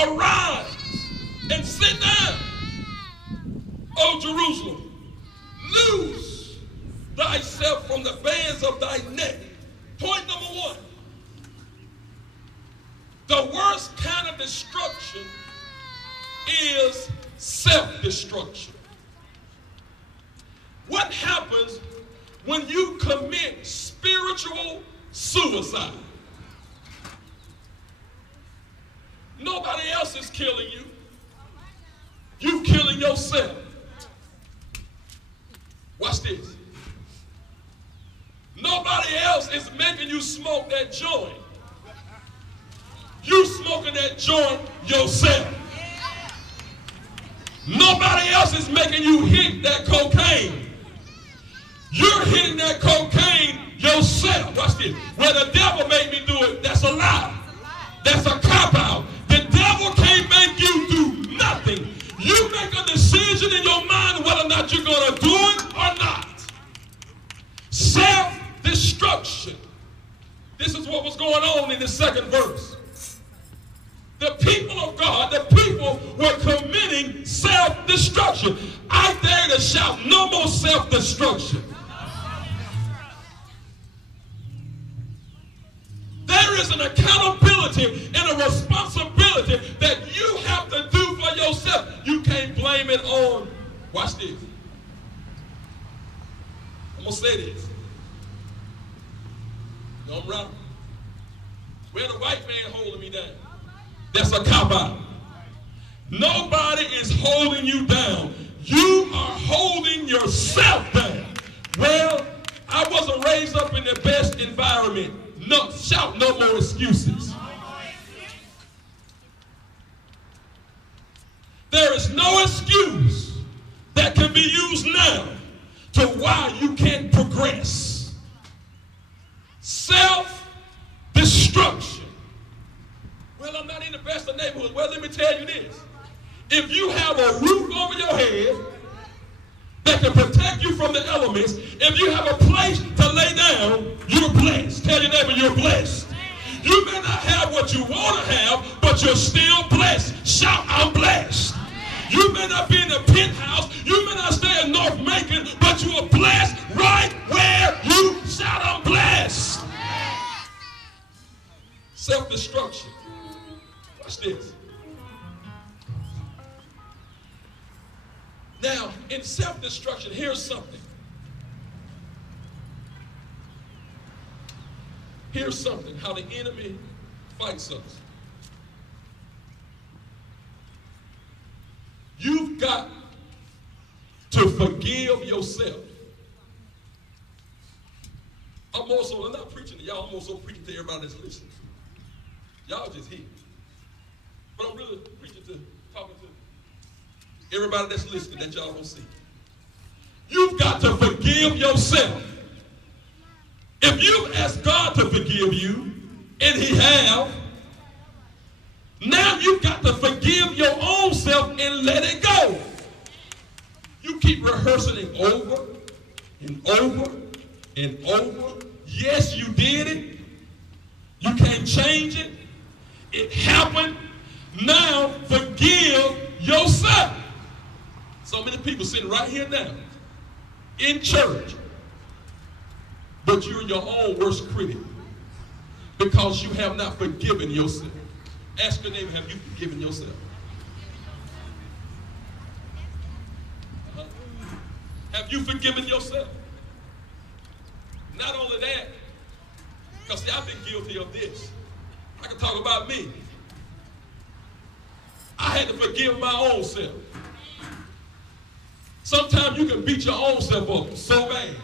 Arise and sit down, O Jerusalem. Loose thyself from the bands of thy neck. Point number one. The worst kind of destruction is self-destruction. What happens when you commit spiritual suicide? Nobody else is killing you. You're killing yourself. Watch this. Nobody else is making you smoke that joint. You smoking that joint yourself. Nobody else is making you hit that cocaine. You're hitting that cocaine yourself. Watch this. Well, the devil made me do it. That's a lie. That's a cop-out. The devil can't make you do nothing. You make a decision in your mind whether or not you're going to do it or not. Self-destruction. This is what was going on in the second verse. The people of God, the people were committing self-destruction. I dare to shout, no more self-destruction. There is an accountability and a responsibility that you have to do for yourself. You can't blame it on, watch this. I'm going to say this. No, I'm right. Where the white man holding me down? That's a cop-out. Nobody is holding you down. You are holding yourself down. Well, I wasn't raised up in the best environment. No, shout no more excuses. There is no excuse that can be used now to why you can't progress. Self-destruction. Well, I'm not in the best of neighborhoods. Well, let me tell you this. If you have a roof over your head that can protect you from the elements, if you have a place to lay down, you're blessed. Tell your neighbor you're blessed. You may not have what you want to have, but you're still blessed. Shout, I'm blessed. You may not be in the penthouse. You may not stay in North Macon, but you are blessed right where you shout, I'm blessed. Self-destruction. Watch this. Now, in self-destruction, here's something. Here's something, how the enemy fights us. You've got to forgive yourself. I'm not preaching to y'all, I'm also preaching to everybody that's listening. Y'all just here. But I'm really preaching to, talking to everybody that's listening that y'all don't see. You've got to forgive yourself. If you ask God to forgive you, and he have, now you've got to forgive your own self and let it go. You keep rehearsing it over and over and over. Yes, you did it. You can't change it. It happened. Now forgive yourself. So many people sitting right here now in church, but you're your own worst critic because you have not forgiven yourself. Ask your neighbor, have you forgiven yourself? Have you forgiven yourself? Not only that, because see, I've been guilty of this. I can talk about me. I had to forgive my own self. Sometimes you can beat your own self up so bad.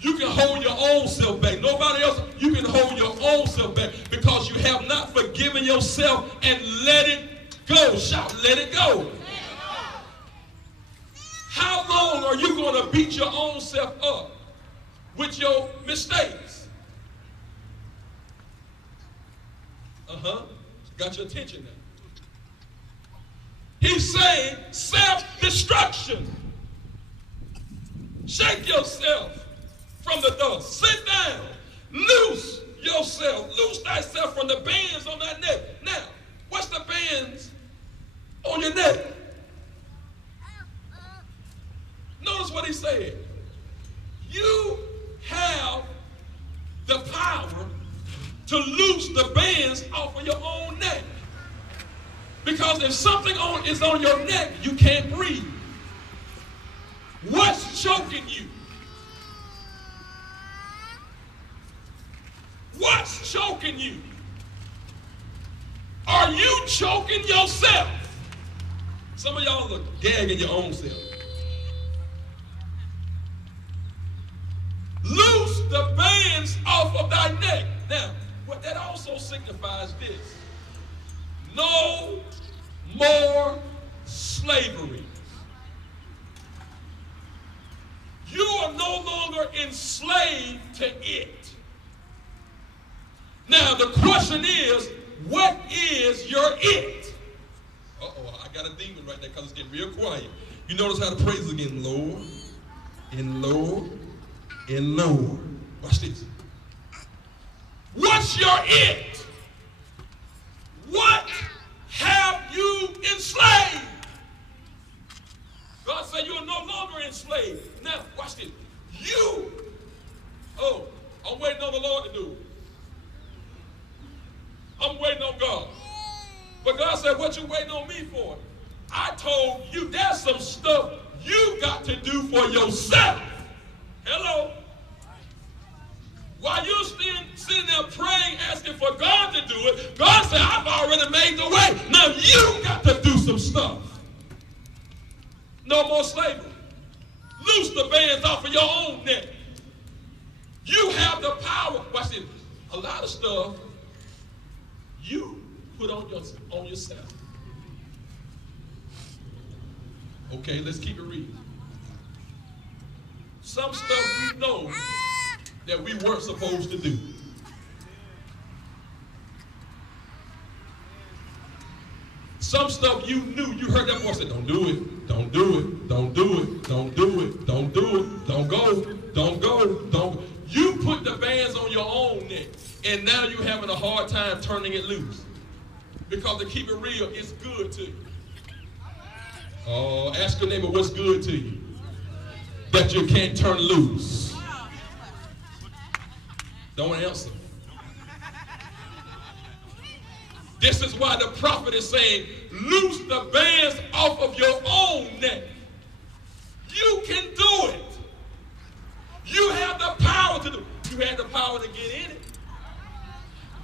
You can hold your own self back. Nobody else, you can hold your own self back because you have not forgiven yourself and let it go. Shout, let it go. How long are you going to beat your own self up with your mistakes? Got your attention now. He's saying self-destruction. Shake yourself from the dust. Sit down. Loose yourself. Loose thyself from the bands on that neck. Now, what's the bands to loose the bands off of your own neck. Because if something is on your neck, you can't breathe. What's choking you? What's choking you? Are you choking yourself? Some of y'all are gagging your own self. Loose the bands off of thy neck. Now, what that also signifies this: no more slavery. You are no longer enslaved to it. Now, the question is, what is your it? Uh-oh, I got a demon right there because it's getting real quiet. You notice how the praise again, Lord, and Lord, and Lord. Watch this. What's your it? What have you enslaved? God said you are no longer enslaved. Now, watch this. I'm waiting on the Lord to do it. I'm waiting on God. But God said, what you waiting on me for? I told you there's some stuff you got to do for yourself. Hello? While you're still sitting there praying, asking for God to do it, God said, I've already made the way. Now you got to do some stuff. No more slavery. Loose the bands off of your own neck. You have the power. Watch this. A lot of stuff you put on yourself. Okay, let's keep it real. Some stuff we know that we weren't supposed to do. Some stuff you knew, you heard that voice say, don't do it, don't do it, don't do it, don't do it, don't do it, don't go, don't go, don't. You put the bands on your own neck, and now you're having a hard time turning it loose. Because to keep it real, it's good to you. Oh, ask your neighbor what's good to you that you can't turn loose. Don't answer. This is why the prophet is saying, loose the bands off of your own neck. You can do it. You have the power to do it. You have the power to get in it.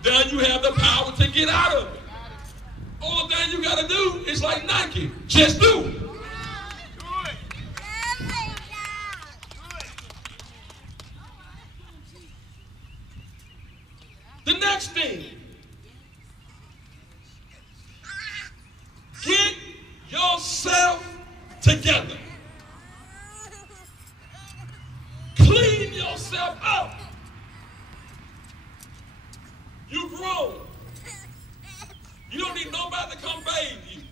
Then you have the power to get out of it. Only thing you got to do is like Nike. Just do it. The next thing, get yourself together. Clean yourself up. You grown. You don't need nobody to come bathe you.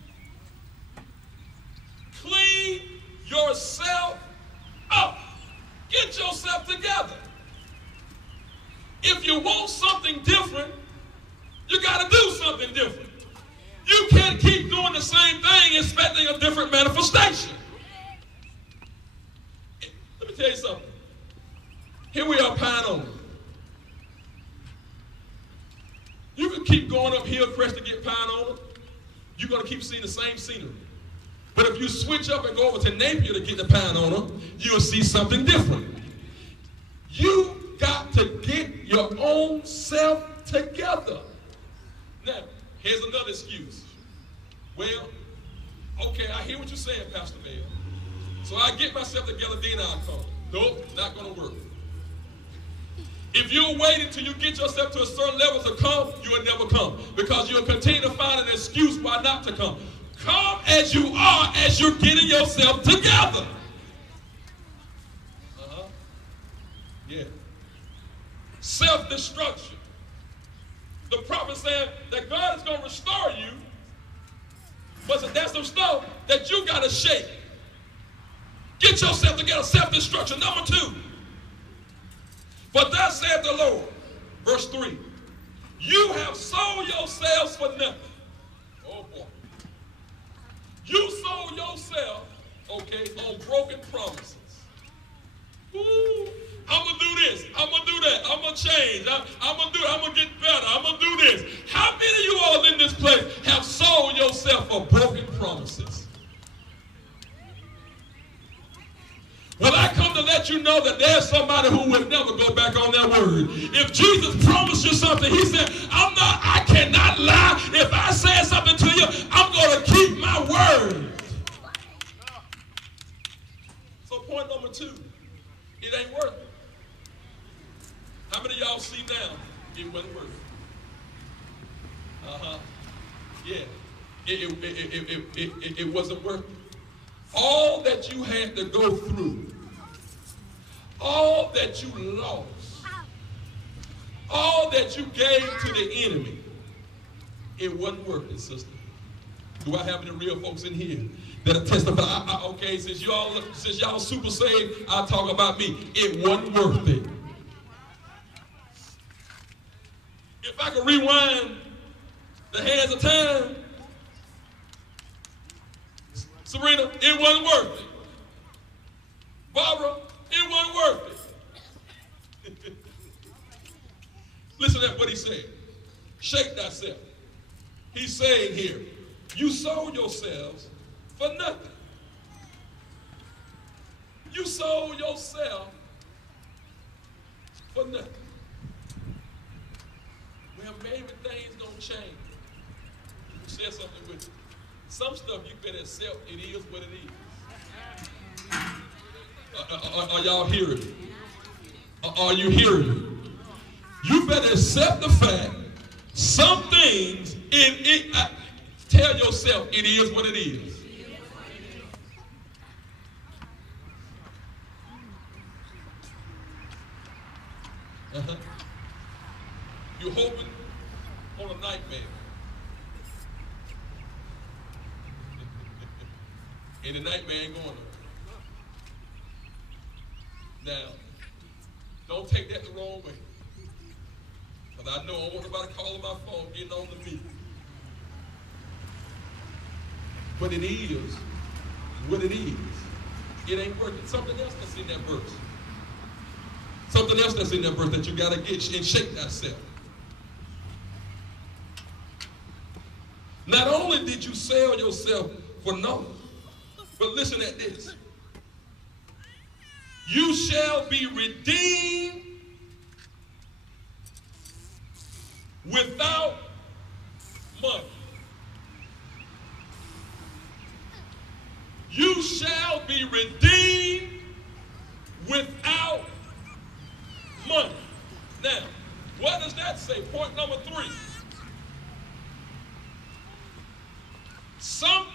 Clean yourself up. Get yourself together. If you want something different, you got to do something different. You can't keep doing the same thing expecting a different manifestation. Let me tell you something. Here we are, Pine Owner. You can keep going up Hillcrest to get Pine Owner. You're going to keep seeing the same scenery. But if you switch up and go over to Napier to get the Pine Owner, you'll see something different. You got to get your own self together. Now, here's another excuse. Well, okay, I hear what you're saying, Pastor Bell. So I get myself together, then I'll come. Nope, not going to work. If you're waiting till you get yourself to a certain level to come, you will never come. Because you'll continue to find an excuse why not to come. Come as you are, as you're getting yourself together. Yeah. Self-destruction. The prophet said that God is going to restore you, but that's some stuff that you got to shake. Get yourself together. Self-destruction. Number 2. But thus saith the Lord, verse 3, you have sold yourselves for nothing. Oh boy. You sold yourself, okay, on broken promises. Ooh, I'm going to do this. I'm going to do that. I'm going to change. I'm going to do it. I'm going to get better. word. If Jesus promised you something, he said, I cannot lie. If I said something to you, I'm going to keep my word. So point number 2, it ain't worth it. How many of y'all see now it wasn't worth it? Yeah. It wasn't worth it. All that you had to go through, all that you lost, all that you gave to the enemy, it wasn't worth it, sister. Do I have any real folks in here that'll testify? Okay, since y'all super saved, I'll talk about me. It wasn't worth it. If I could rewind the hands of time, Serena, it wasn't worth it. Barbara, it wasn't worth it. Listen to what he said. Shake thyself. He's saying here, you sold yourselves for nothing. You sold yourself for nothing. Well, maybe things don't change. You share something with you. Some stuff you better accept. It is what it is. Are y'all hearing me? Are you hearing me? You better accept the fact some things tell yourself it is what it is. You're hoping on a nightmare. And the nightmare ain't going nowhere. Now, don't take that the wrong way. Because I know I want nobody calling my phone, getting on to me. But it is what it is. It ain't worth it. Something else that's in that verse. Something else that's in that verse that you got to get and shake thyself. Not only did you sell yourself for nothing, but listen at this. You shall be redeemed without money. You shall be redeemed without money. Now, what does that say? Point number 3. Some